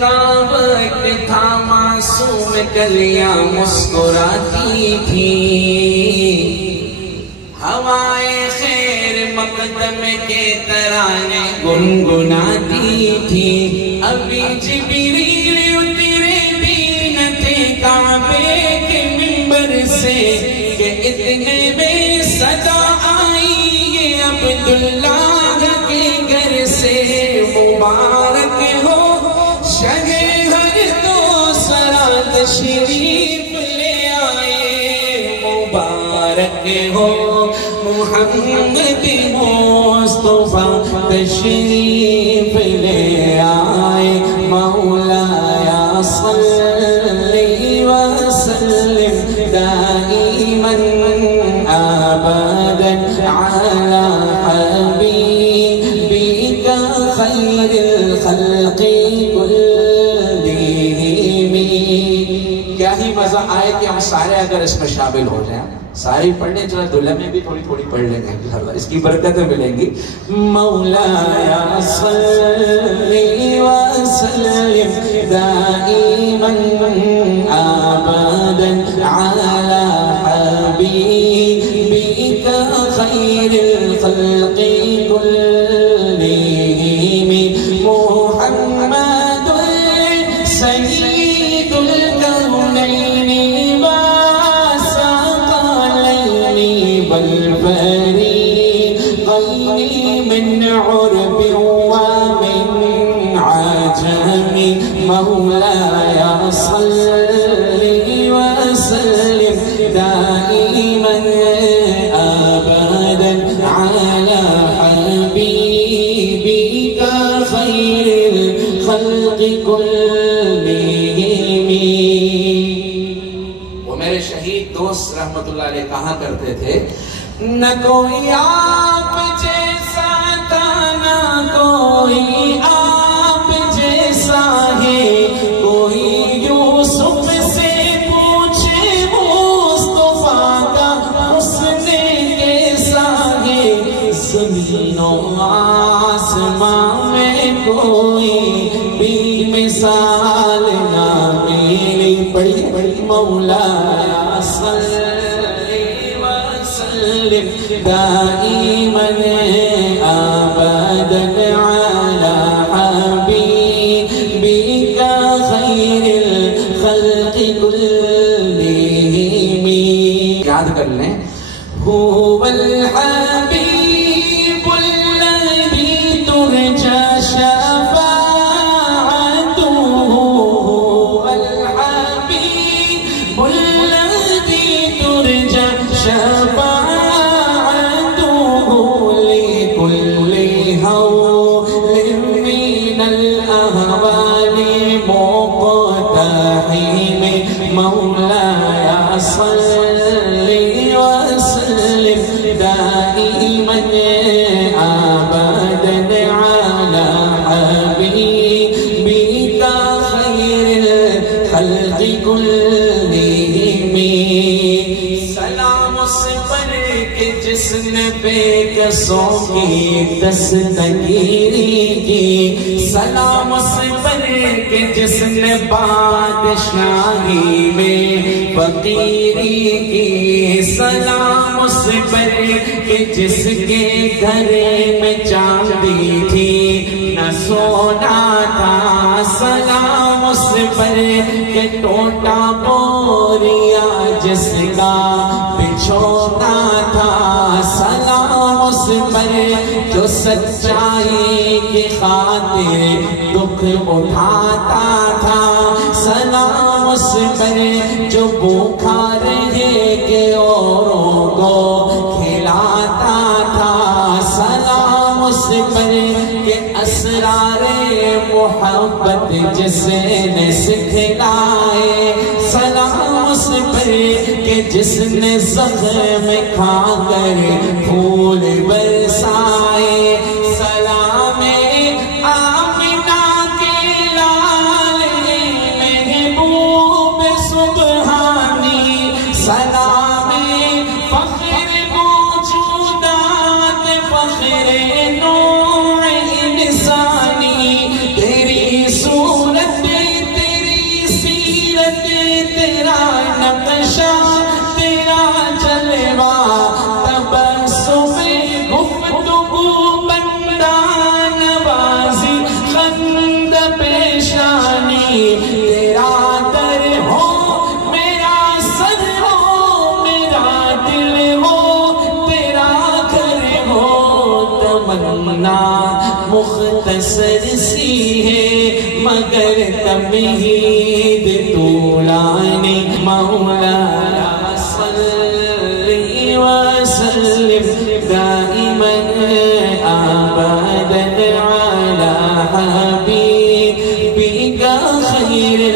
وقت تھا معصوم کلیاں مسکراتی تھی، ہوائے خیر مقدم کے ترانے گنگناتی تھی۔ ابھی جبریل اترے بھی نہ تھے کعبے کے منبر سے کہ اتنے میں صدا آئی یہ عبداللہ کے گھر سے۔ مبارک ہو شہ ہر دو سرا تشریف لے آئے، مبارک ہو محمد مصطفیٰ تشریف لے آئے۔ مولایا صلی وسلم دائما ابدا علی حبیبک خیر الخلق کلہم۔ کیا ہی مزہ آئے کہ ہم سارے اگر اس میں شامل ہو جائیں، ساری پڑھنے چلا دلہ میں بھی تھوڑی تھوڑی پڑھ لیں گے انشاءاللہ، اس کی برکتیں ملیں گی۔ مولایا صلی وسلم دائما ابدا علی حبیبک خیر الخلق کلہم، محمد سید الکونین والفریقین من عرب ومن عجم۔ مولایا صلی وسلم دائما ابدا علی حبیبک خیر الخلق کلہم۔ وہ میرے شہید دوست رحمت اللہ علیہ کہا کرتے تھے، نہ کوئی آپ جیسا تھا نہ کوئی آپ جیسا ہے، کوئی یوسف سے پوچھے مصطفیٰ کا حسن کیسا ہے۔ زمین و آسمان میں کوئی بھی مثال نہ ملی۔ پڑھی مولایا صلی وسلم دائما ابدا علی حبیبک خیر الخلق کلہم۔ یاد کر لیں، هو الحبیب الذی ترجى شفاعته، هو الحبیب الذی ترجى شفاعته، لكل هول من الأهوال مقتحم۔ مولایا صلی وسلم دائما ابدا علی حبیبک خیر الخلق کلہم۔ سلام اس پر کہ جس نے بے کسوں کی دستگیری کی، سلام اس پر کہ جس نے بادشاہی میں فقیری کی، سلام اس پر کہ جس کے گھر میں چاندی تھی نہ سونا تھا، سلام اس پر کہ ٹوٹا بوریا جس کا بچھونا تھا، سلام اس پر جو سچائی کی خاطر دکھ اٹھاتا تھا، سلام اس پر جو بھوکا رہے کہ اوروں کو کھلاتا تھا، سلام اس پر کہ اسرار محبت جس نے سکھلائے، سلام اس پر کہ جس نے زخم کھا کر پھول برسائے، سلام آمنہ کے لال محبوب سبحانی، سلام فخر موجودات فخر نوع انسانی، تیری صورت پیشانی تیرا در ہو میرا سر ہو میرا دل ہو تیرا گھر ہو تمنا مختصر سی ہے مگر تمہید طولانی مولانا صلی وسلم دائما ابدا على حبيبك خير